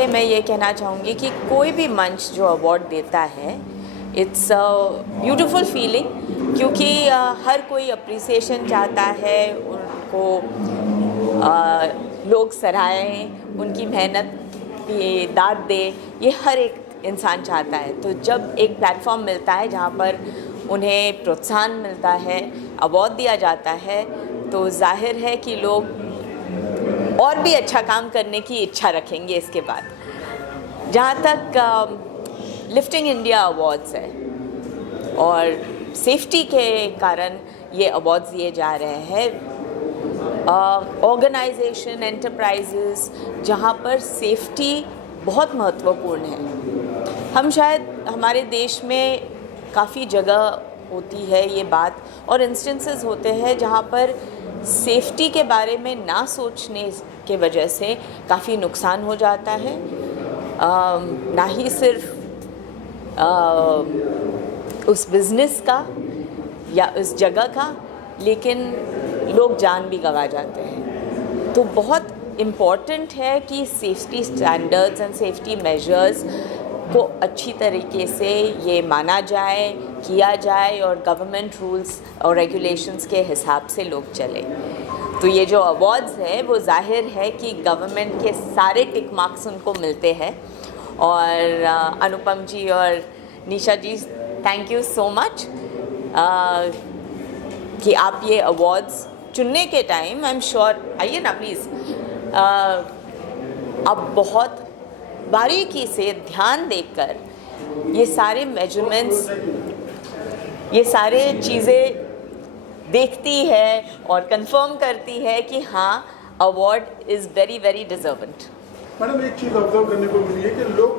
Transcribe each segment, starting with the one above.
देखिए, मैं ये कहना चाहूँगी कि कोई भी मंच जो अवार्ड देता है, इट्स अ ब्यूटीफुल फीलिंग, क्योंकि हर कोई अप्रिसिएशन चाहता है, उनको लोग सराहें, उनकी मेहनत की दाद दे, ये हर एक इंसान चाहता है। तो जब एक प्लेटफॉर्म मिलता है जहाँ पर उन्हें प्रोत्साहन मिलता है, अवार्ड दिया जाता है, तो जाहिर है कि लोग और भी अच्छा काम करने की इच्छा रखेंगे इसके बाद। जहाँ तक लिफ्टिंग इंडिया अवार्ड्स है और सेफ्टी के कारण ये अवार्ड्स दिए जा रहे हैं, ऑर्गेनाइजेशन, एंटरप्राइजेस जहाँ पर सेफ्टी बहुत महत्वपूर्ण है। हम शायद हमारे देश में काफ़ी जगह होती है ये बात, और इंस्टेंसेस होते हैं जहाँ पर सेफ्टी के बारे में ना सोचने के वजह से काफ़ी नुकसान हो जाता है, ना ही सिर्फ उस बिज़नेस का या उस जगह का, लेकिन लोग जान भी गंवा जाते हैं। तो बहुत इम्पॉर्टेंट है कि safety standards and safety measures को अच्छी तरीके से ये माना जाए, किया जाए, और गवर्नमेंट रूल्स और रेगुलेशंस के हिसाब से लोग चले। तो ये जो अवार्ड्स है वो जाहिर है कि गवर्नमेंट के सारे टिक मार्क्स उनको मिलते हैं। और अनुपम जी और निशा जी, थैंक यू सो मच कि आप ये अवार्ड्स चुनने के टाइम, आई एम श्योर, आइए ना प्लीज़, आप बहुत बारीकी से ध्यान देकर ये सारे मेजरमेंट्स, ये सारे चीज़ें देखती है और कंफर्म करती है कि हाँ, award is very very deservent. Madam, एक चीज़ ऑब्जर्व करने को मिली है कि लोग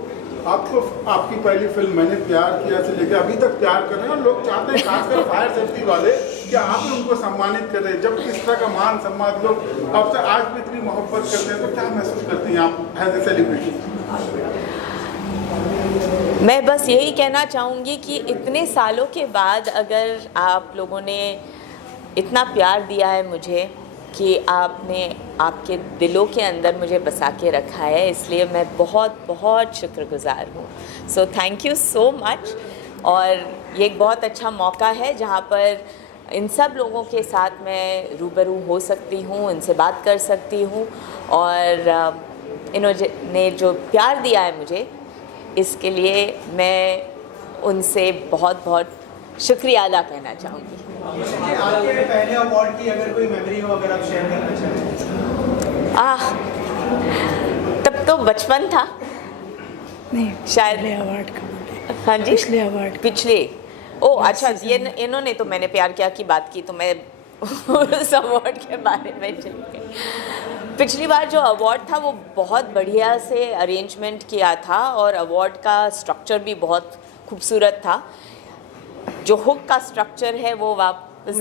आपको, आपकी पहली फिल्म मैंने प्यार किया से लेकर अभी तक प्यार कर रहे हैं, और लोग चाहते हैं, खासकर फायर सेफ्टी वाले, कि आप उनको सम्मानित कर रहे हैं। जब इस तरह का मान सम्मान लोग आपसे आज भी इतनी मोहब्बत करते हैं, तो क्या महसूस करती हैं आप एज ए सेलिब्रिटी? मैं बस यही कहना चाहूँगी कि इतने सालों के बाद अगर आप लोगों ने इतना प्यार दिया है मुझे, कि आपने आपके दिलों के अंदर मुझे बसा के रखा है, इसलिए मैं बहुत बहुत शुक्रगुजार हूँ। So thank you so much. और ये एक बहुत अच्छा मौका है जहाँ पर इन सब लोगों के साथ मैं रूबरू हो सकती हूँ, इनसे बात कर सकती हूँ, और इन्होंने जो प्यार दिया है मुझे, इसके लिए मैं उनसे बहुत बहुत शुक्रिया अदा कहना चाहूँगी। आपके पहले अवार्ड की अगर कोई मेमोरी हो, अगर आप शेयर करना चाहें? तब तो बचपन था, नहीं शायद अवार्ड का। हाँ जी, पिछले अवार्ड, पिछले, ओह अच्छा, ये इन्होंने तो मैंने प्यार किया की बात की, तो मैं उस अवार्ड के बारे में चली गई। पिछली बार जो अवार्ड था वो बहुत बढ़िया से अरेंजमेंट किया था, और अवार्ड का स्ट्रक्चर भी बहुत खूबसूरत था। जो हुक का स्ट्रक्चर है वो वापस,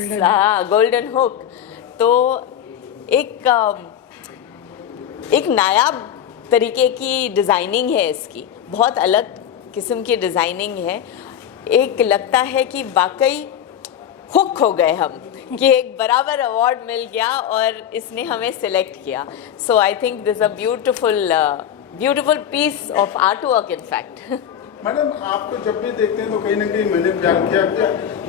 गोल्डन हुक, तो एक नायाब तरीके की डिज़ाइनिंग है इसकी, बहुत अलग किस्म की डिज़ाइनिंग है। एक लगता है कि वाकई हुक हो गए हम, कि एक बराबर अवार्ड मिल गया और इसने हमें सिलेक्ट किया। So I think this a beautiful piece of art work in fact. Madam, आपको जब भी देखते हैं तो कहीं ना कहीं मैंने प्यार किया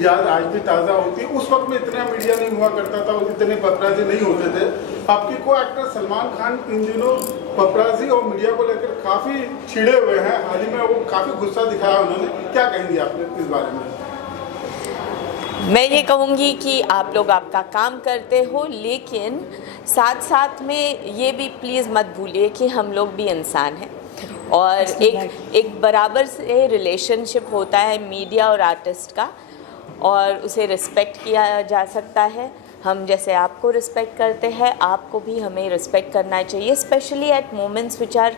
याद आज भी ताज़ा होती है। उस वक्त में इतना मीडिया नहीं हुआ करता था, इतने पपराजी नहीं होते थे। आपके को एक्टर सलमान खान इन दिनों पपराजी और मीडिया को लेकर काफ़ी छिड़े हुए हैं। हाल ही में वो काफ़ी गुस्सा दिखाया उन्होंने, क्या कहेंगी आपने इस बारे में? मैं ये कहूँगी कि आप लोग आपका काम करते हो, लेकिन साथ साथ में ये भी प्लीज़ मत भूलिए कि हम लोग भी इंसान हैं, और एक बराबर से रिलेशनशिप होता है मीडिया और आर्टिस्ट का, और उसे रिस्पेक्ट किया जा सकता है। हम जैसे आपको रिस्पेक्ट करते हैं, आपको भी हमें रिस्पेक्ट करना चाहिए, specially at moments which are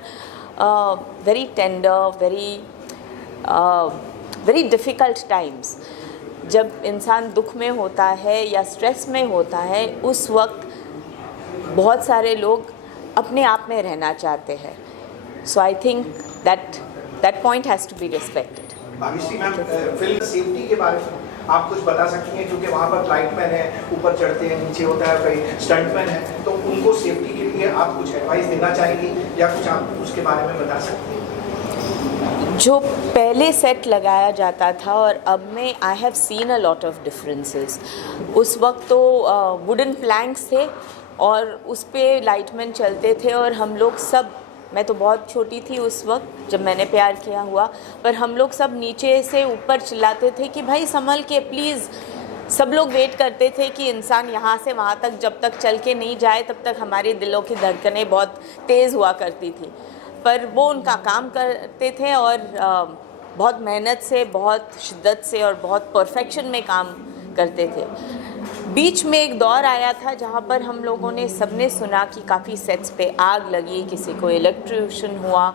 very tender, very difficult times. जब इंसान दुख में होता है या स्ट्रेस में होता है, उस वक्त बहुत सारे लोग अपने आप में रहना चाहते हैं। So I think that point has to be respected. Bhagyashree ma'am, film safety के बारे में आप कुछ बता सकती हैं, क्योंकि वहाँ पर लाइटमैन है, ऊपर चढ़ते हैं, नीचे होता है, कोई स्टंटमैन है, तो उनको सेफ्टी के लिए आप कुछ एडवाइस देना चाहेंगी या कुछ आप उसके बारे में बता सकती हैं? जो पहले सेट लगाया जाता था और अब में I have seen a lot of differences. उस वक्त तो वुडन प्लैंक्स थे और उस पे लाइटमैन चलते थे और हम लोग सब, मैं तो बहुत छोटी थी उस वक्त जब मैंने प्यार किया हुआ, पर हम लोग सब नीचे से ऊपर चिल्लाते थे कि भाई संभल के प्लीज़। सब लोग वेट करते थे कि इंसान यहाँ से वहाँ तक जब तक चल के नहीं जाए तब तक हमारे दिलों की धड़कनें बहुत तेज़ हुआ करती थी। पर वो उनका काम करते थे और बहुत मेहनत से, बहुत शिद्दत से और बहुत परफेक्शन में काम करते थे। बीच में एक दौर आया था जहाँ पर हम लोगों ने सबने सुना कि काफ़ी सेट्स पे आग लगी, किसी को इलेक्ट्रोक्यूशन हुआ।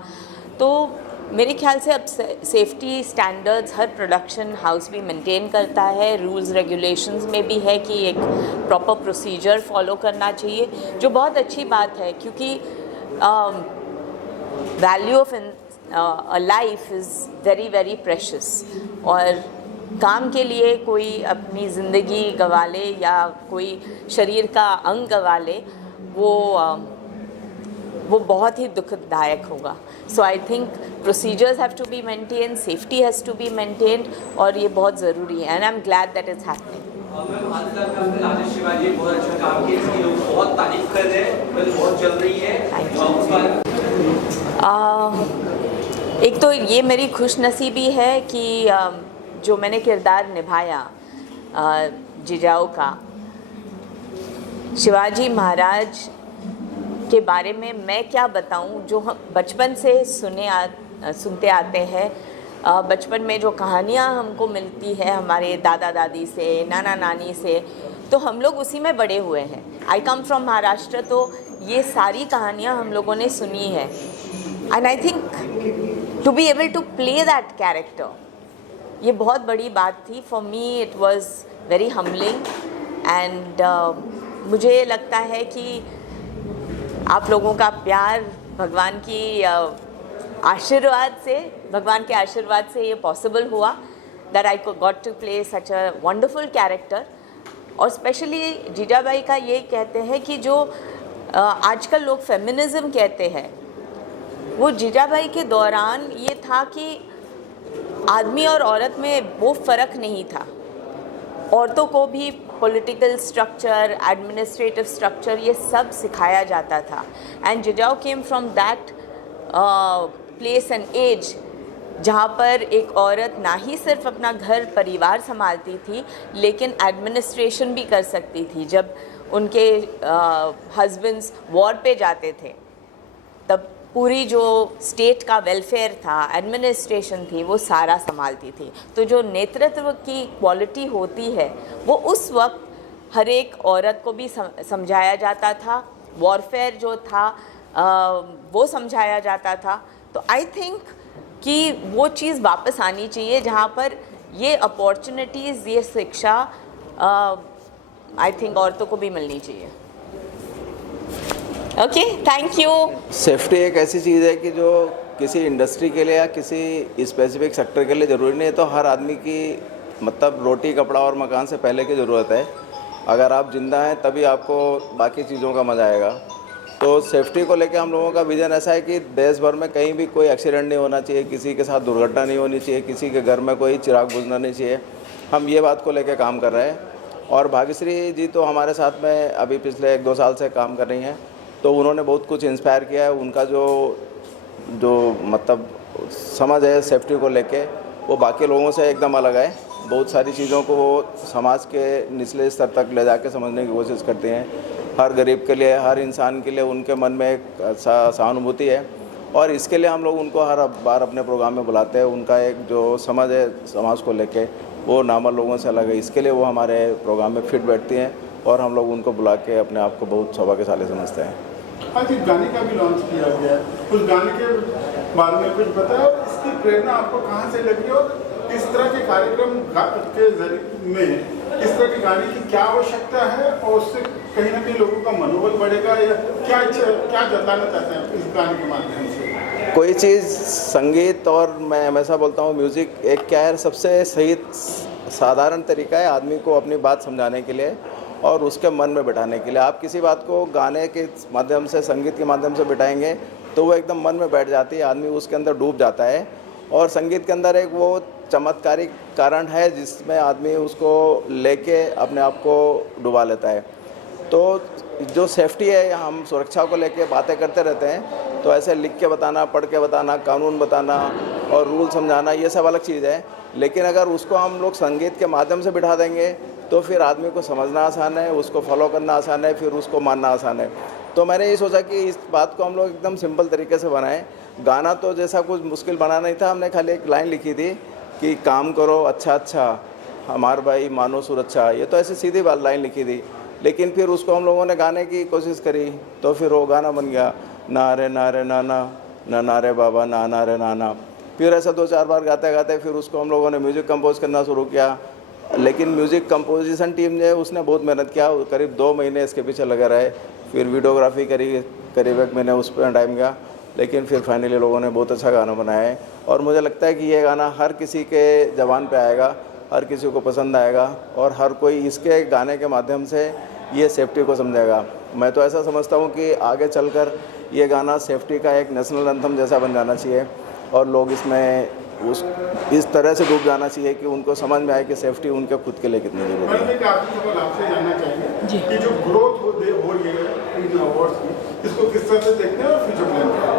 तो मेरे ख्याल से अब सेफ्टी स्टैंडर्ड्स हर प्रोडक्शन हाउस भी मेंटेन करता है, रूल्स रेगुलेशंस में भी है कि एक प्रॉपर प्रोसीजर फॉलो करना चाहिए, जो बहुत अच्छी बात है क्योंकि value of a life is very very precious. और काम के लिए कोई अपनी ज़िंदगी गंवा ले या कोई शरीर का अंग गंवा ले, वो बहुत ही दुखदायक होगा। So I think procedures have to be maintain, safety has to be maintained और ये बहुत ज़रूरी है and I am glad that is happening. Ma'am आजकल का आपने राजेश शिवाजी बहुत अच्छा काम किया, इसकी लोग बहुत तारीफ कर रहे हैं, फिल्म बहुत चल रही है। एक तो ये मेरी खुशनसीबी है कि जो मैंने किरदार निभाया जिजाऊ का, शिवाजी महाराज के बारे में मैं क्या बताऊं, जो हम बचपन से सुनते आते हैं। बचपन में जो कहानियाँ हमको मिलती है हमारे दादा दादी से, नाना नानी से, तो हम लोग उसी में बड़े हुए हैं। आई कम फ्रॉम महाराष्ट्र, तो ये सारी कहानियाँ हम लोगों ने सुनी है and I think to be able to play that character, ये बहुत बड़ी बात थी। For me it was very humbling and मुझे लगता है कि आप लोगों का प्यार, भगवान के आशीर्वाद से ये पॉसिबल हुआ that I got to play such a wonderful character. और स्पेशली जीजाबाई का ये कहते हैं कि जो आजकल लोग फेमिनिज़म कहते हैं, वो जीजाबाई के दौरान ये था कि आदमी और औरत में वो फ़र्क नहीं था। औरतों को भी पॉलिटिकल स्ट्रक्चर, एडमिनिस्ट्रेटिव स्ट्रक्चर, ये सब सिखाया जाता था and Jijau came from that place and as जहाँ पर एक औरत ना ही सिर्फ अपना घर परिवार संभालती थी लेकिन एडमिनिस्ट्रेशन भी कर सकती थी। जब उनके हस्बैंड्स वॉर पे जाते थे तब पूरी जो स्टेट का वेलफेयर था, एडमिनिस्ट्रेशन थी, वो सारा संभालती थी। तो जो नेतृत्व की क्वालिटी होती है वो उस वक्त हर एक औरत को भी समझाया जाता था। वॉरफेयर जो था वो समझाया जाता था। तो आई थिंक कि वो चीज़ वापस आनी चाहिए जहाँ पर ये अपॉर्चुनिटीज़, ये शिक्षा आई थिंक औरतों को भी मिलनी चाहिए। Okay, thank you. सेफ्टी एक ऐसी चीज़ है कि जो किसी इंडस्ट्री के लिए या किसी स्पेसिफिक सेक्टर के लिए ज़रूरी नहीं है, तो हर आदमी की मतलब रोटी, कपड़ा और मकान से पहले की ज़रूरत है। अगर आप जिंदा हैं तभी आपको बाकी चीज़ों का मज़ा आएगा। तो सेफ्टी को लेकर हम लोगों का विज़न ऐसा है कि देश भर में कहीं भी कोई एक्सीडेंट नहीं होना चाहिए, किसी के साथ दुर्घटना नहीं होनी चाहिए, किसी के घर में कोई चिराग बुझना नहीं चाहिए। हम ये बात को लेकर काम कर रहे हैं। और भाग्यश्री जी तो हमारे साथ में अभी पिछले 1-2 साल से काम कर रही हैं, तो उन्होंने बहुत कुछ इंस्पायर किया है। उनका जो मतलब समझ है सेफ्टी को लेके, वो बाकी लोगों से एकदम अलग है। बहुत सारी चीज़ों को वो समाज के निचले स्तर तक ले जाके समझने की कोशिश करते हैं। हर गरीब के लिए, हर इंसान के लिए उनके मन में एक सहानुभूति है और इसके लिए हम लोग उनको हर बार अपने प्रोग्राम में बुलाते हैं। उनका एक जो समझ है समाज को लेके, वो नार्मल लोगों से अलग है। इसके लिए वो हमारे प्रोग्राम में फिट बैठती हैं और हम लोग उनको बुला के अपने आप को बहुत सौभाग्यशाली समझते हैं। आज एक गाने का भी लॉन्च किया गया है, उस गाने के बारे में कुछ बताया और इसकी प्रेरणा आपको कहाँ से लगी और इस तरह के कार्यक्रम के जरिए में इस तरह के गाने की क्या आवश्यकता है और उससे कहीं ना कहीं लोगों का मनोबल बढ़ेगा या क्या जताना चाहते हैं इस गाने के माध्यम से? कोई चीज़ संगीत, और मैं हमेशा बोलता हूँ म्यूज़िक एक क्या है, सबसे सही साधारण तरीका है आदमी को अपनी बात समझाने के लिए और उसके मन में बिठाने के लिए। आप किसी बात को गाने के माध्यम से, संगीत के माध्यम से बिठाएंगे तो वो एकदम मन में बैठ जाती है, आदमी उसके अंदर डूब जाता है। और संगीत के अंदर एक वो चमत्कारिक कारण है जिसमें आदमी उसको लेके अपने आप को डुबा लेता है। तो जो सेफ्टी है, हम सुरक्षा को लेके बातें करते रहते हैं, तो ऐसे लिख के बताना, पढ़ के बताना, कानून बताना और रूल समझाना, ये सब अलग चीज़ है। लेकिन अगर उसको हम लोग संगीत के माध्यम से बिठा देंगे तो फिर आदमी को समझना आसान है, उसको फॉलो करना आसान है, फिर उसको मानना आसान है। तो मैंने ये सोचा कि इस बात को हम लोग एकदम सिंपल तरीके से बनाएं। गाना तो जैसा कुछ मुश्किल बना नहीं था, हमने खाली एक लाइन लिखी थी कि काम करो अच्छा अच्छा, हमार भाई मानो सुरक्षा। ये तो ऐसी सीधी बात लाइन लिखी थी, लेकिन फिर उसको हम लोगों ने गाने की कोशिश करी तो फिर वो गाना बन गया, ना रे नाना, ना नारे बाबा, ना नारे नाना। फिर ऐसा 2-4 बार गाते गाते फिर उसको हम लोगों ने म्यूज़िक कंपोज करना शुरू किया। लेकिन म्यूज़िक कंपोजिशन टीम ने उसने बहुत मेहनत किया, करीब 2 महीने इसके पीछे लगे रहे। फिर वीडियोग्राफी करी, करीब 1 महीने उस पर टाइम गया, लेकिन फिर फाइनली लोगों ने बहुत अच्छा गाना बनाया है। और मुझे लगता है कि ये गाना हर किसी के ज़बान पे आएगा, हर किसी को पसंद आएगा और हर कोई इसके गाने के माध्यम से ये सेफ्टी को समझेगा। मैं तो ऐसा समझता हूँ कि आगे चलकर ये गाना सेफ्टी का एक नेशनल एंथम जैसा बन जाना चाहिए और लोग इसमें इस तरह से डूब जाना चाहिए कि उनको समझ में आए कि सेफ्टी उनके खुद के लिए कितनी जरूरी है। आपसे जानना चाहिए कि जो ग्रोथ हो रही है इन अवार्ड्स की, इसको किस तरह से देखते हैं और फ्यूचर प्लान क्या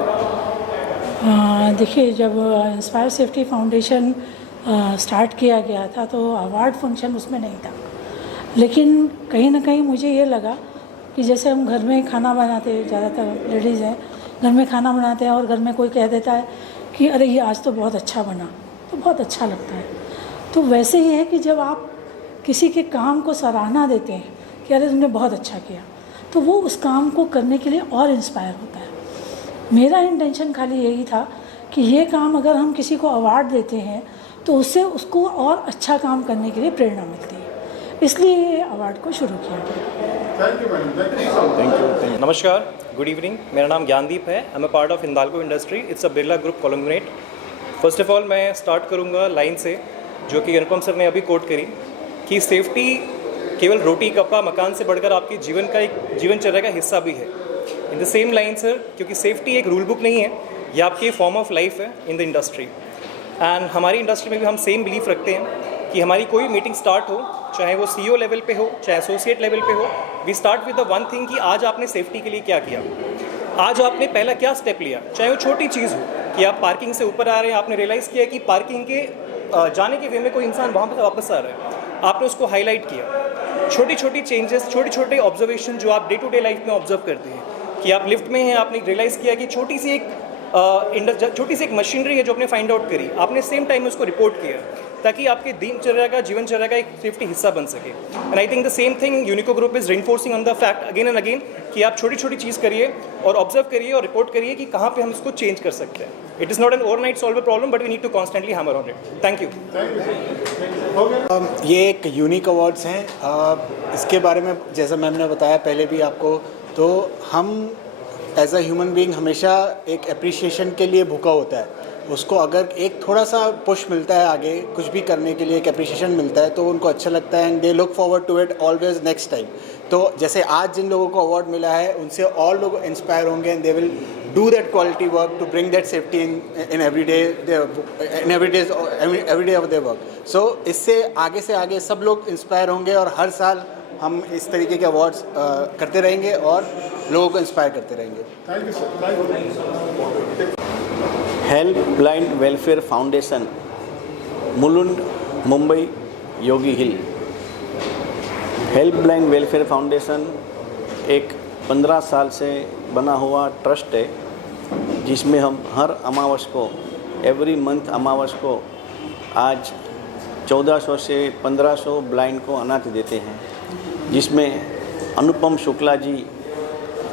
है? देखिए, जब इंस्पायर सेफ्टी फाउंडेशन स्टार्ट किया गया था तो अवार्ड फंक्शन उसमें नहीं था, लेकिन कहीं ना कहीं मुझे ये लगा कि जैसे हम घर में खाना बनाते हैं, ज़्यादातर लेडीज़ हैं घर में खाना बनाते हैं और घर में कोई कह देता है कि अरे ये आज तो बहुत अच्छा बना, तो बहुत अच्छा लगता है। तो वैसे ही है कि जब आप किसी के काम को सराहना देते हैं कि अरे तुमने बहुत अच्छा किया, तो वो उस काम को करने के लिए और इंस्पायर होता है। मेरा इंटेंशन खाली यही था कि ये काम अगर हम किसी को अवार्ड देते हैं तो उससे उसको और अच्छा काम करने के लिए प्रेरणा मिलती है, इसलिए ये अवार्ड को शुरू किया गया। Thank you madam, thank you. नमस्कार, गुड इवनिंग। मेरा नाम ज्ञानदीप है। I am a part of Hindalco industry. It's a Birla group conglomerate. First of all मैं स्टार्ट करूंगा लाइन से जो कि अनुपम सर ने अभी कोट करी कि सेफ्टी केवल रोटी कपड़ा मकान से बढ़कर आपके जीवन का एक जीवनचर्या का हिस्सा भी है। In the same line sir, क्योंकि सेफ्टी एक रूल बुक नहीं है, यह आपकी फॉर्म ऑफ लाइफ है इन द इंडस्ट्री। एंड हमारी इंडस्ट्री में भी हम सेम बिलीफ रखते हैं कि हमारी कोई मीटिंग स्टार्ट हो, चाहे वो CEO लेवल पे हो, चाहे एसोसिएट लेवल पे हो, we start with the one thing कि आज आपने सेफ्टी के लिए क्या किया, आज आपने पहला क्या स्टेप लिया। चाहे वो छोटी चीज़ हो कि आप पार्किंग से ऊपर आ रहे हैं, आपने रियलाइज़ किया कि पार्किंग के जाने के वे में कोई इंसान वहाँ पर वापस आ रहा है, आपने उसको हाईलाइट किया। छोटी छोटी चेंजेस, छोटे छोटे ऑब्जर्वेशन जो आप डे टू डे लाइफ में ऑब्जर्व करते हैं कि आप लिफ्ट में हैं, आपने रियलाइज़ किया कि छोटी सी एक मशीनरी है जो आपने फाइंड आउट करी, आपने सेम टाइम में उसको रिपोर्ट किया ताकि आपके दिनचर्या का जीवनचर्या का एक सेफ्टी हिस्सा बन सके। And I think the same thing Unico group is reinforcing on the fact again and again कि आप छोटी छोटी चीज़ करिए और ऑब्जर्व करिए और रिपोर्ट करिए कि कहाँ पे हम इसको चेंज कर सकते हैं। It is not an overnight solve problem but we need to constantly hammer on it. Thank you. ये एक यूनिक अवार्ड्स हैं। इसके बारे में जैसा मैम ने बताया पहले भी आपको, तो हम एज अ ह्यूमन बीइंग हमेशा एक अप्रिशिएशन के लिए भूखा होता है। उसको अगर एक थोड़ा सा पुश मिलता है आगे कुछ भी करने के लिए, एक अप्रिशिएशन मिलता है तो उनको अच्छा लगता है and they look forward to it always next time. तो जैसे आज जिन लोगों को अवार्ड मिला है उनसे और लोग इंस्पायर होंगे and they will do that quality work to bring that safety in every day of their work. So इससे आगे सब लोग इंस्पायर होंगे और हर साल हम इस तरीके के अवार्ड्स करते रहेंगे और लोगों को इंस्पायर करते रहेंगे। Thank you sir. Help blind welfare foundation, Mulund, Mumbai, Yogi hill. Help blind welfare foundation एक 15 साल से बना हुआ ट्रस्ट है जिसमें हम हर अमावस को, एवरी मंथ अमावस को आज 1400 से 1500 ब्लाइंड को अनाथ देते हैं, जिसमें अनुपम शुक्ला जी,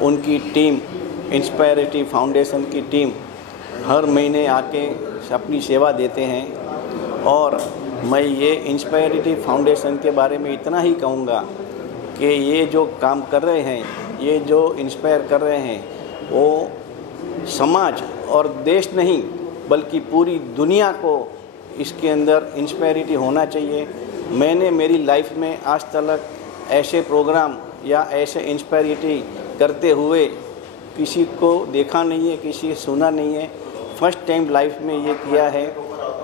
उनकी टीम, इंस्पायरिटी फाउंडेशन की टीम हर महीने आके अपनी सेवा देते हैं। और मैं ये इंस्पायरिटी फाउंडेशन के बारे में इतना ही कहूँगा कि ये जो काम कर रहे हैं, ये जो इंस्पायर कर रहे हैं, वो समाज और देश नहीं बल्कि पूरी दुनिया को इसके अंदर इंस्पायरिटी होना चाहिए मैंने मेरी लाइफ में आज तक ऐसे प्रोग्राम या ऐसे इंस्पायरिटी करते हुए किसी को देखा नहीं है, किसी सुना नहीं है। फर्स्ट टाइम लाइफ में ये किया है।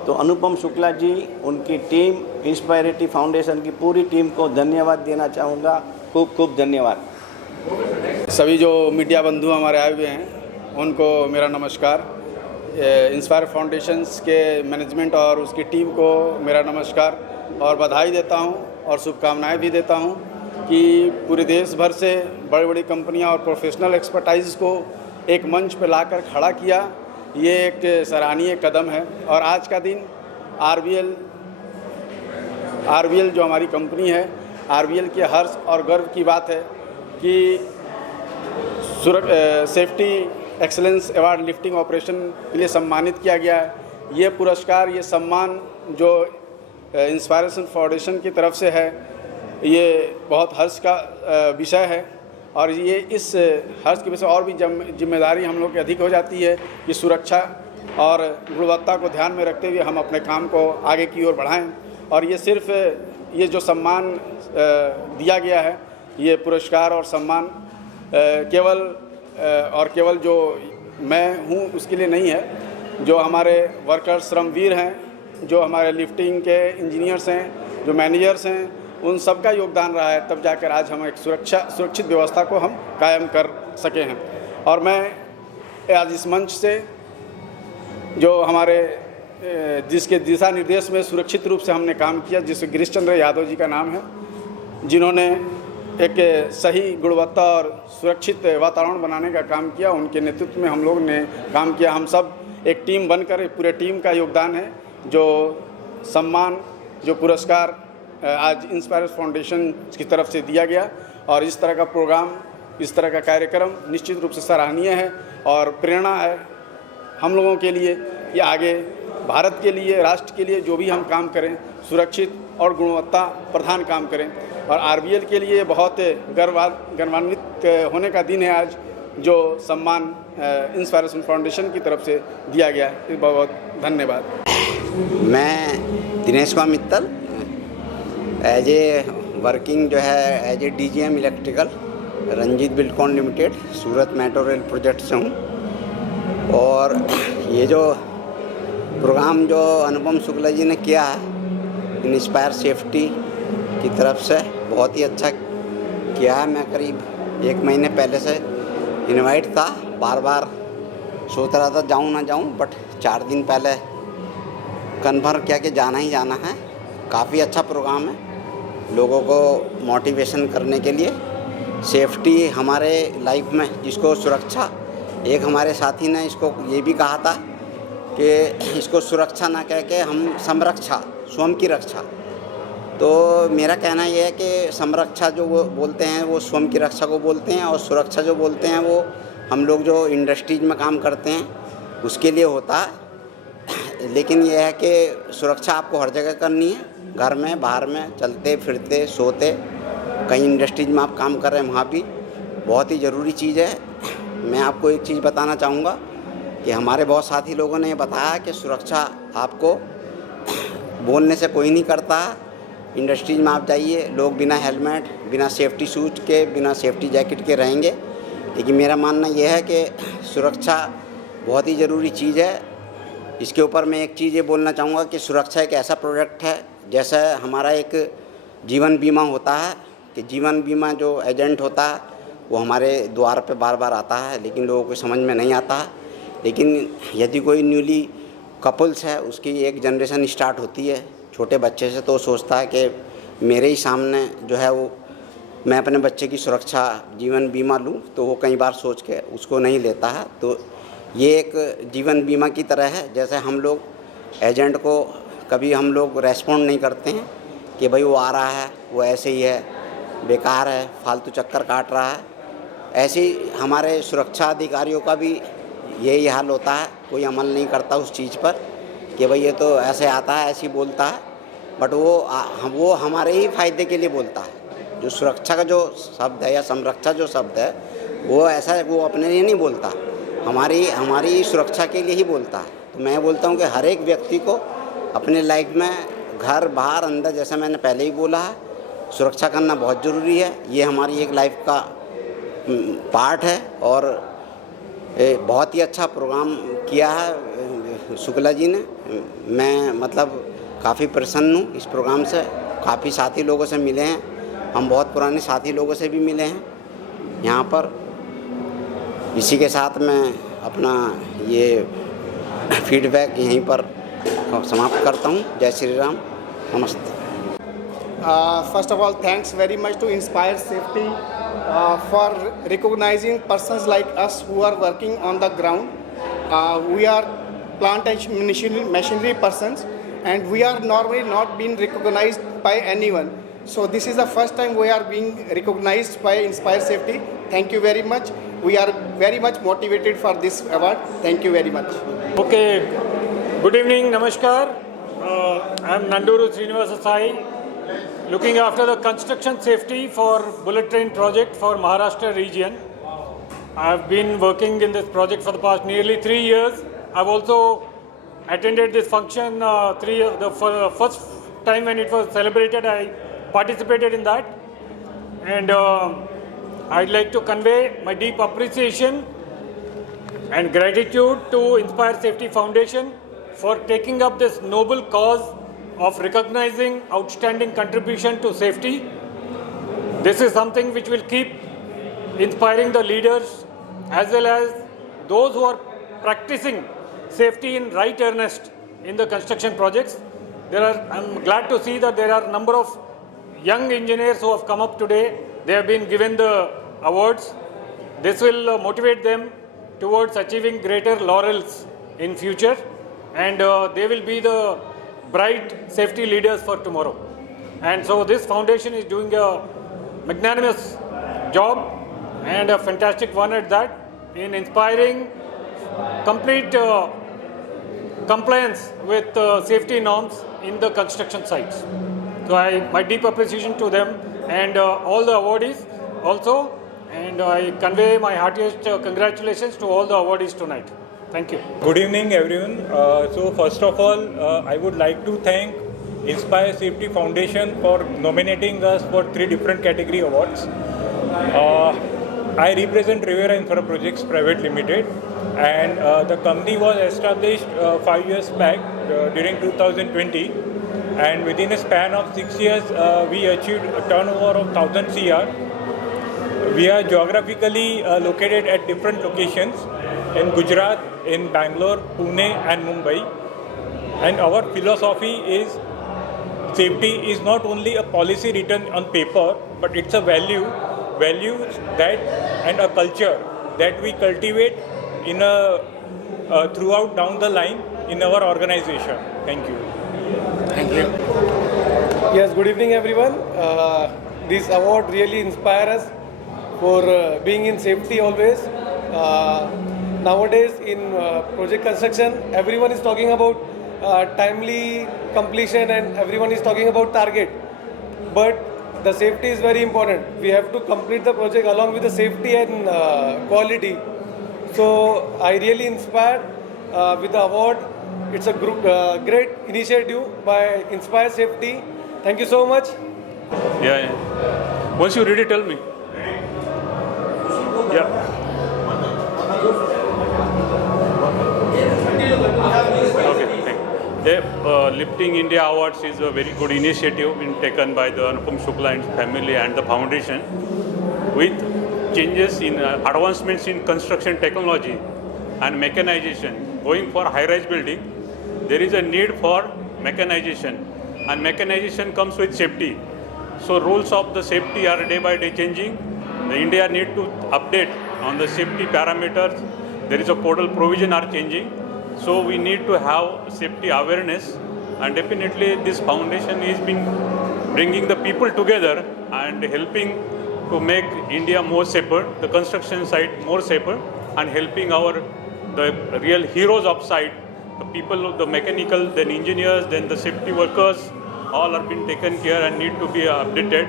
तो अनुपम शुक्ला जी, उनकी टीम, इंस्पायरिटी फाउंडेशन की पूरी टीम को धन्यवाद देना चाहूँगा। खूब खूब धन्यवाद। सभी जो मीडिया बंधु हमारे आए हुए हैं उनको मेरा नमस्कार। इंस्पायर फाउंडेशंस के मैनेजमेंट और उसकी टीम को मेरा नमस्कार और बधाई देता हूं और शुभकामनाएं भी देता हूं कि पूरे देश भर से बड़ी बड़ी कंपनियां और प्रोफेशनल एक्सपर्टाइज को एक मंच पर लाकर खड़ा किया। ये एक सराहनीय कदम है। और आज का दिन आरबीएल जो हमारी कंपनी है, आरबीएल के हर्ष और गर्व की बात है कि safety excellence award lifting operation के लिए सम्मानित किया गया है। ये पुरस्कार, ये सम्मान जो इंस्पायरेशन फाउंडेशन की तरफ से है, ये बहुत हर्ष का विषय है। और ये इस हर्ष की वजह से और भी जिम्मेदारी हम लोग की अधिक हो जाती है कि सुरक्षा और गुणवत्ता को ध्यान में रखते हुए हम अपने काम को आगे की ओर बढ़ाएं। और ये सिर्फ ये जो सम्मान दिया गया है, ये पुरस्कार और सम्मान केवल जो मैं हूँ उसके लिए नहीं है। जो हमारे वर्कर्स, श्रमवीर हैं, जो हमारे लिफ्टिंग के इंजीनियर्स हैं, जो मैनेजर्स हैं, उन सब का योगदान रहा है, तब जाकर आज हम एक सुरक्षित व्यवस्था को हम कायम कर सके हैं। और मैं आज इस मंच से जो हमारे जिसके दिशा निर्देश में सुरक्षित रूप से हमने काम किया, जिससे गिरीश चंद्र यादव जी का नाम है, जिन्होंने एक सही गुणवत्ता और सुरक्षित वातावरण बनाने का काम किया, उनके नेतृत्व में हम लोग ने काम किया। हम सब एक टीम बनकर, पूरे टीम का योगदान है। जो सम्मान, जो पुरस्कार आज इंस्पायर फाउंडेशन की तरफ से दिया गया, और इस तरह का प्रोग्राम, इस तरह का कार्यक्रम निश्चित रूप से सराहनीय है और प्रेरणा है हम लोगों के लिए कि आगे भारत के लिए, राष्ट्र के लिए जो भी हम काम करें, सुरक्षित और गुणवत्ता प्रधान काम करें। और आरबीएल के लिए बहुत गर्वान्वित होने का दिन है आज, जो सम्मान इंस्पायरेशन फाउंडेशन की तरफ से दिया गया है। बहुत बहुत धन्यवाद। मैं Dinesh Kumar Mittal as a working जो है as a DGM electrical Ranjit Buildcon limited Surat metro rail project से हूँ। और ये जो प्रोग्राम जो अनुपम शुक्ला जी ने किया है इंस्पायर सेफ्टी की तरफ से, बहुत ही अच्छा किया है। मैं करीब 1 महीने पहले से इनवाइट था, बार बार सोच रहा था जाऊं ना जाऊं, बट 4 दिन पहले कन्फर्म किया कि जाना ही जाना है। काफ़ी अच्छा प्रोग्राम है, लोगों को मोटिवेशन करने के लिए। सेफ्टी हमारे लाइफ में, जिसको सुरक्षा, एक हमारे साथी ने इसको ये भी कहा था कि इसको सुरक्षा ना कह के हम संरक्षा, स्वयं की रक्षा। तो मेरा कहना यह है कि संरक्षा जो वो बोलते हैं वो स्वयं की रक्षा को बोलते हैं, और सुरक्षा जो बोलते हैं वो हम लोग जो इंडस्ट्रीज में काम करते हैं उसके लिए होता है। लेकिन यह है कि सुरक्षा आपको हर जगह करनी है, घर में, बाहर में, चलते फिरते, सोते, कहीं इंडस्ट्रीज में आप काम कर रहे हैं वहाँ भी बहुत ही ज़रूरी चीज़ है। मैं आपको एक चीज़ बताना चाहूँगा कि हमारे बहुत साथी लोगों ने बताया कि सुरक्षा आपको बोलने से कोई नहीं करता। इंडस्ट्रीज में आप जाइए, लोग बिना हेलमेट, बिना सेफ्टी शूज के, बिना सेफ्टी जैकेट के रहेंगे। लेकिन मेरा मानना यह है कि सुरक्षा बहुत ही ज़रूरी चीज़ है। इसके ऊपर मैं एक चीज़ ये बोलना चाहूँगा कि सुरक्षा एक ऐसा प्रोडक्ट है, जैसा हमारा एक जीवन बीमा होता है, कि जीवन बीमा जो एजेंट होता है वो हमारे द्वार पे बार बार आता है, लेकिन लोगों को समझ में नहीं आता है। लेकिन यदि कोई न्यूली कपल्स है, उसकी एक जनरेशन स्टार्ट होती है छोटे बच्चे से, तो सोचता है कि मेरे ही सामने जो है वो मैं अपने बच्चे की सुरक्षा जीवन बीमा लूं, तो वो कई बार सोच के उसको नहीं लेता है। तो ये एक जीवन बीमा की तरह है। जैसे हम लोग एजेंट को कभी हम लोग रेस्पॉन्ड नहीं करते हैं कि भाई वो आ रहा है, वो ऐसे ही है, बेकार है, फालतू चक्कर काट रहा है, ऐसे ही हमारे सुरक्षा अधिकारियों का भी यही हाल होता है। कोई अमल नहीं करता उस चीज़ पर कि भाई ये तो ऐसे आता है, ऐसे ही बोलता है, बट वो हमारे ही फ़ायदे के लिए बोलता है। जो सुरक्षा का जो शब्द है या संरक्षा जो शब्द है, वो ऐसा वो अपने लिए नहीं बोलता, हमारी सुरक्षा के लिए ही बोलता है। तो मैं बोलता हूँ कि हर एक व्यक्ति को अपने लाइफ में घर बाहर अंदर, जैसा मैंने पहले ही बोला है, सुरक्षा करना बहुत ज़रूरी है। ये हमारी एक लाइफ का पार्ट है और बहुत ही अच्छा प्रोग्राम किया है शुक्ला जी ने। मैं मतलब काफ़ी प्रसन्न हूँ इस प्रोग्राम से। काफ़ी साथी लोगों से मिले हैं, हम बहुत पुराने साथी लोगों से भी मिले हैं यहाँ पर। इसी के साथ मैं अपना ये फीडबैक यहीं पर समाप्त करता हूँ। जय श्री राम, नमस्ते। First of all, thanks very much to Inspire Safety for recognizing persons like us who are working on the ground. We are plant and machinery persons, and we are normally not being recognized by anyone. So this is the first time we are being recognized by Inspire Safety. Thank you very much. We are very much motivated for this award. Thank you very much. Okay, good evening, namaskar. I am Nanduru Srinivasa Sai, looking after the construction safety for bullet train project for Maharashtra region. I have been working in this project for the past nearly 3 years. I have also attended this function for the first time when it was celebrated. I participated in that, and I'd like to convey my deep appreciation and gratitude to Inspire Safety Foundation for taking up this noble cause of recognizing outstanding contribution to safety. This is something which will keep inspiring the leaders as well as those who are practicing safety in right earnest in the construction projects. I'm glad to see that there are a number of young engineers who have come up today. They have been given the awards. This will motivate them towards achieving greater laurels in future, and they will be the bright safety leaders for tomorrow. And so this foundation is doing a magnanimous job, and a fantastic one at that, in inspiring complete compliance with safety norms in the construction sites. So my deep appreciation to them and all the awardees also, and I convey my heartiest congratulations to all the awardees tonight. Thank you. Good evening, everyone. So first of all, I would like to thank Inspire Safety Foundation for nominating us for 3 different category awards. I represent Rivera Infra Projects Private Limited, and the company was established 5 years back during 2020, and within a span of 6 years, we achieved a turnover of 1000 CR. We are geographically located at different locations in Gujarat, in Bangalore, Pune and Mumbai, and our philosophy is safety is not only a policy written on paper, but it's a values that and a culture that we cultivate in a throughout down the line in our organization. Thank you. Thank you. Yes, good evening everyone. This award really inspires us for being in safety always. Nowadays in project construction, everyone is talking about timely completion and everyone is talking about target. But the safety is very important. We have to complete the project along with the safety and quality. So I really inspired with the award. It's a great initiative by Inspire Safety. Thank you so much. Yeah. Once you read it, tell me. Yeah. Okay, thank you. Lifting India Awards is a very good initiative taken by the Anupam Shukla and family and the foundation. With changes in advancements in construction technology and mechanization, going for high-rise building, there is a need for mechanization, and mechanization comes with safety. So rules of the safety are day by day changing. The India need to update on the safety parameters. There is a codal provision are changing. So we need to have safety awareness, and definitely this foundation is bringing the people together and helping to make India more safer, the construction site more safer, and helping the real heroes of site, the people, the mechanical, then engineers, then the safety workers, all are being taken care and need to be updated.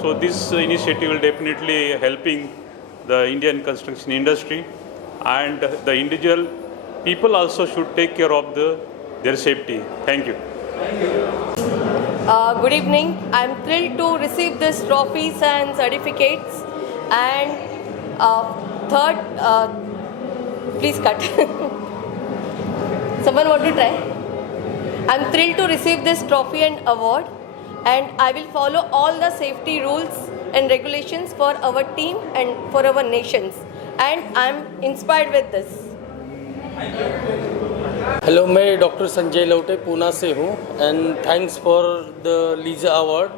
So this initiative will definitely helping the Indian construction industry, and the individual people also should take care of their safety. Thank you. Good evening. I'm thrilled to receive these trophies and certificates. And third, please cut. Someone want to try? I'm thrilled to receive this trophy and award, and I will follow all the safety rules and regulations for our team and for our nations. And I'm inspired with this. Hello, मैं doctor Sanjay लौटे पूना से हूँ and thanks for the Lisa award.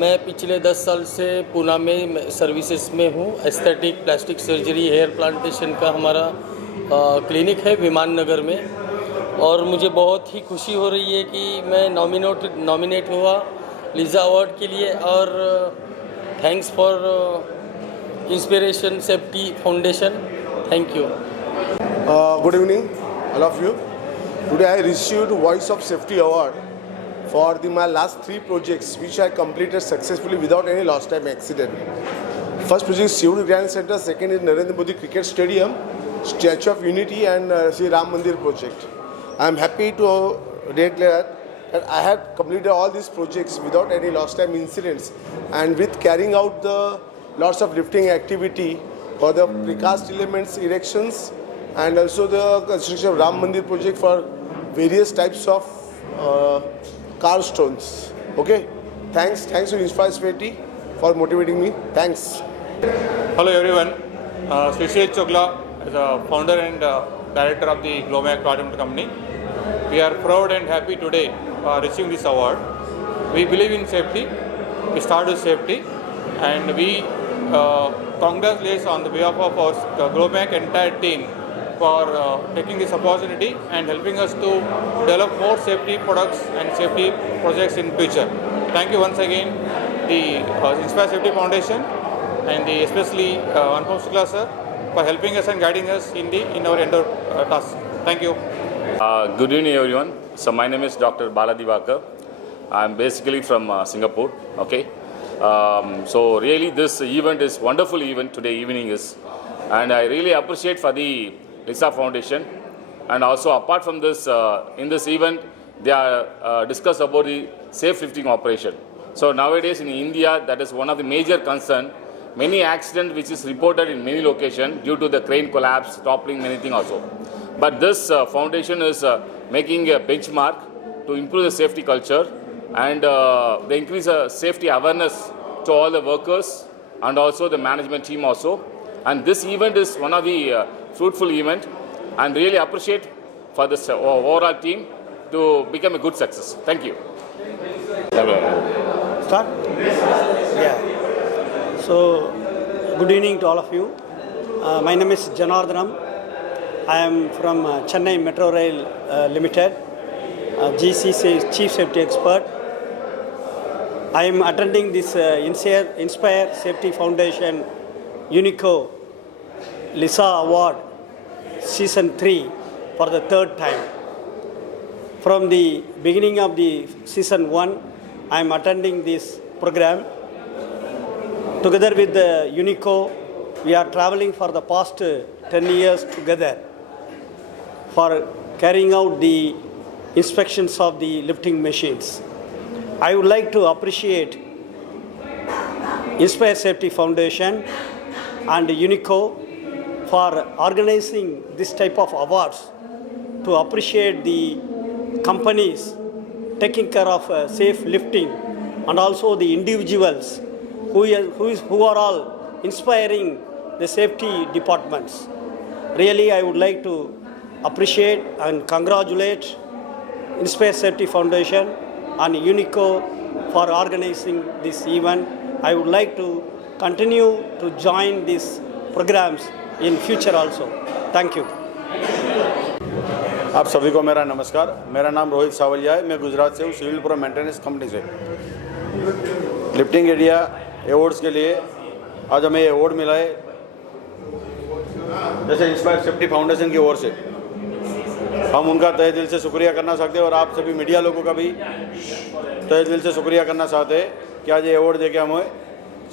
मैं पिछले 10 साल से पूना में services में हूँ। Aesthetic, plastic surgery, hair plantation का हमारा क्लिनिक है विमान नगर में, और मुझे बहुत ही खुशी हो रही है कि मैं नॉमिनेट हुआ लीजा अवार्ड के लिए। और thanks for inspiration safety foundation. Thank you. Good evening, all of you. Today I received Voice of Safety Award for my last 3 projects which I completed successfully without any lost time accident. First project is Seoul Grand Center, second is Narendra Modi Cricket Stadium, Statue of Unity, and Sri Ram Mandir project. I am happy to declare that I have completed all these projects without any lost time incidents, and with carrying out the lots of lifting activity for the precast elements erections, and also the construction of Ram Mandir project for various types of car stones. Okay, thanks to Inspire Safety for motivating me. Thanks. Hello everyone, Srishir Chogla is a founder and director of the Glomac Automotive Company. We are proud and happy today receiving this award. We believe in safety, we start with safety, and we congratulate on the behalf of our Glomac entire team for taking this opportunity and helping us to develop more safety products and safety projects in future. Thank you once again, the Inspire Safety Foundation, and especially Anupam Shukla sir for helping us and guiding us in our endeavor task. Thank you. Good evening everyone. So my name is Dr. Bala Divakar. I'm basically from Singapore. Okay. So really this event is wonderful event today evening is, and I really appreciate for the Lisa Foundation, and also apart from this in this event they are discussed about the safe lifting operation. So nowadays in India that is one of the major concern. Many accidents which is reported in many locations due to the crane collapse, toppling, many things also. But this foundation is making a benchmark to improve the safety culture, and they increase safety awareness to all the workers and also the management team also. And this event is one of the fruitful event, and really appreciate for this overall team to become a good success. Thank you. Start? Yeah. So, good evening to all of you. My name is Janardhanam. I am from Chennai Metro Rail Limited, GCC Chief Safety Expert. I am attending this Inspire Safety Foundation Unico Lisa Award Season 3 for the 3rd time. From the beginning of the Season 1, I am attending this program. Together with the Unico, we are traveling for the past 10 years together for carrying out the inspections of the lifting machines. I would like to appreciate Inspire Safety Foundation and Unico for organizing this type of awards to appreciate the companies taking care of safe lifting, and also the individuals who are all inspiring the safety departments. Really, I would like to appreciate and congratulate Inspire Safety Foundation and Unico for organizing this event. I would like to continue to join these programs in future also. Thank you. आप सभी को मेरा नमस्कार। मेरा नाम रोहित सावलिया है। मैं गुजरात से हूँ, सिविल प्रो मेंटेनेंस कंपनी से। लिफ्टिंग एरिया अवार्ड्स के लिए आज हमें ये अवार्ड मिला है, जैसे इंस्पायर सेफ्टी फाउंडेशन की ओर से। हम उनका तहे दिल से शुक्रिया करना चाहते हैं, और आप सभी मीडिया लोगों का भी तहे दिल से शुक्रिया करना चाहते हैं कि आज ये अवार्ड देके हमें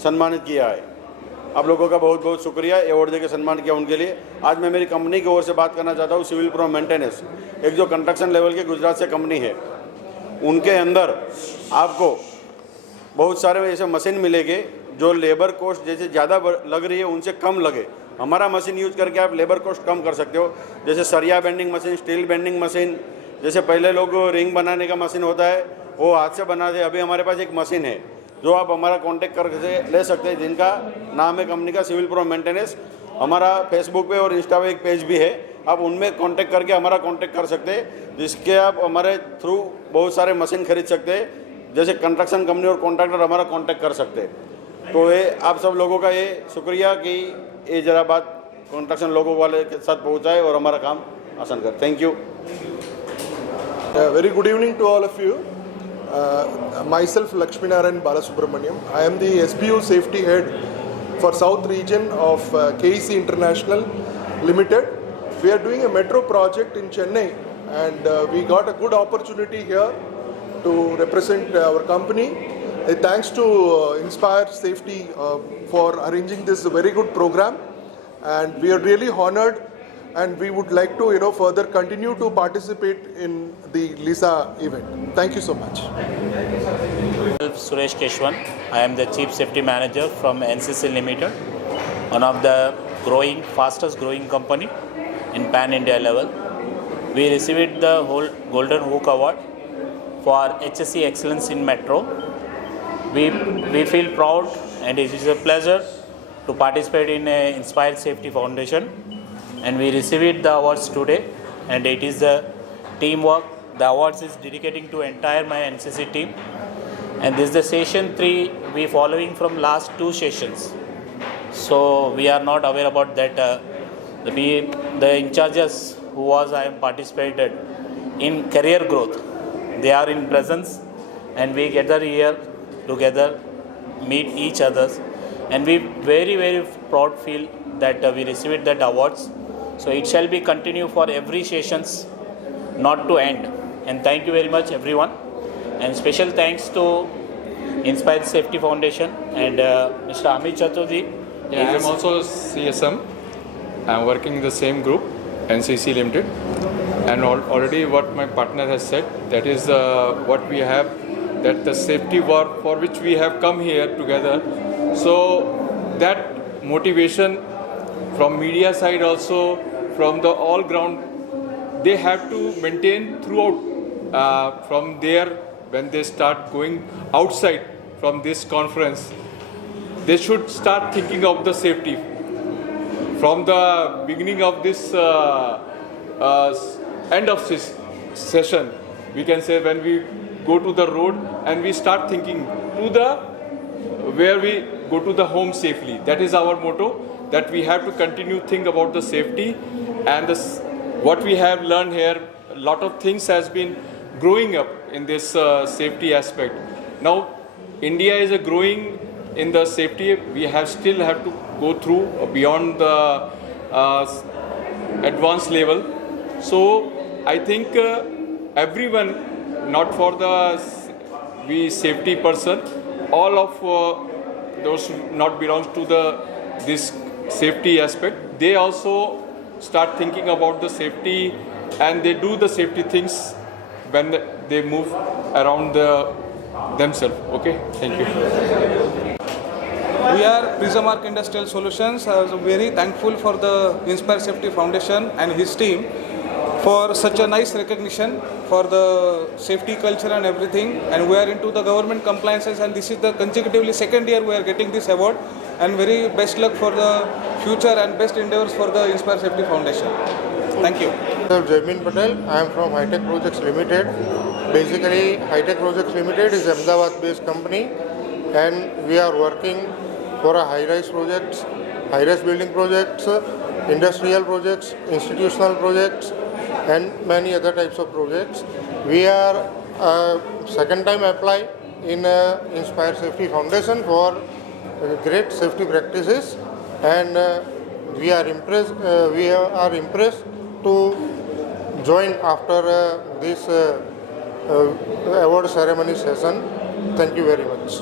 सम्मानित किया है। आप लोगों का बहुत बहुत शुक्रिया अवार्ड देके सम्मान किया उनके लिए। आज मैं मेरी कंपनी की ओर से बात करना चाहता हूँ। सिविल प्रो मेंटेनेंस एक जो कंस्ट्रक्शन लेवल की गुजरात से कंपनी है, उनके अंदर आपको बहुत सारे ऐसे मशीन मिलेंगे जो लेबर कॉस्ट जैसे ज़्यादा लग रही है उनसे कम लगे। हमारा मशीन यूज करके आप लेबर कॉस्ट कम कर सकते हो, जैसे सरिया bending machine, steel bending machine. जैसे पहले लोग रिंग बनाने का मशीन होता है वो हाथ से बनाते, अभी हमारे पास एक मशीन है जो आप हमारा कांटेक्ट करके ले सकते हैं, जिनका नाम है कंपनी का सिविल प्रो मेंटेनेंस। हमारा फेसबुक पे और इंस्टा पे एक पेज भी है, आप उनमें कांटेक्ट करके हमारा कांटेक्ट कर सकते हैं, जिसके आप हमारे थ्रू बहुत सारे मशीन खरीद सकते हैं। जैसे कंस्ट्रक्शन कंपनी और कॉन्ट्रैक्टर हमारा कांटेक्ट कर सकते हैं। तो ये आप सब लोगों का ये शुक्रिया कि ये जरा बात कंस्ट्रक्शन लोगों वाले के साथ पहुँचाए और हमारा काम आसान कर। Thank you. Very good evening to all of you. Myself Lakshminarayan Balasubramaniam. I am the SBU Safety Head for South Region of KEC International Limited. We are doing a metro project in Chennai and we got a good opportunity here to represent our company. Thanks to Inspire Safety for arranging this very good program, and we are really honored and we would like to further continue to participate in the LISA event. Thank you so much. Suresh Keshwan, I am the Chief Safety Manager from NCC Limited, one of the fastest growing company in Pan India level. We received the whole Golden Hook Award for HSE Excellence in Metro. We feel proud and it is a pleasure to participate in Inspire Safety Foundation, and we received the awards today, and it is the teamwork. The awards is dedicating to entire my NCC team, and this is the session 3 we following from last 2 sessions. So we are not aware about that. The in charges who I am participated in career growth, they are in presence, and we gather here together, meet each others, and we very proud feel that we received that awards. So it shall be continue for every sessions, not to end. And thank you very much everyone, and special thanks to Inspire Safety Foundation and Mr. Amit Chaturji. Yeah, I am also CSM. I am working in the same group, NCC Limited, and already what my partner has said, that is what we have, that the safety work for which we have come here together. So that motivation from media side also, from the all ground, they have to maintain throughout. From there, when they start going outside from this conference, they should start thinking of the safety. From the beginning of this end of this session, we can say, when we go to the road and we start thinking to the where we go to the home safely. That is our motto, that we have to continue think about the safety, and what we have learned here, a lot of things has been growing up in this safety aspect. Now India is growing in the safety. We still have to go through beyond the advanced level. So I think everyone, not for the safety person, all of those not belongs to this safety aspect, they also start thinking about the safety, and they do the safety things when they move around themselves. Okay, thank you. We are Prismark Industrial Solutions. I was very thankful for the Inspire Safety Foundation and his team for such a nice recognition for the safety culture and everything. And we are into the government compliances, and this is the consecutively second year we are getting this award. And very best luck for the future and best endeavors for the Inspire Safety Foundation. Thank you. I'm Jaimin Patel. I am from High Tech Projects Limited. Basically, High Tech Projects Limited is an Ahmedabad-based company, and we are working for a high-rise projects, high-rise building projects, industrial projects, institutional projects, and many other types of projects. We are second time apply in Inspire Safety Foundation for great safety practices, and we are impressed. We are impressed to join after this award ceremony session. Thank you very much.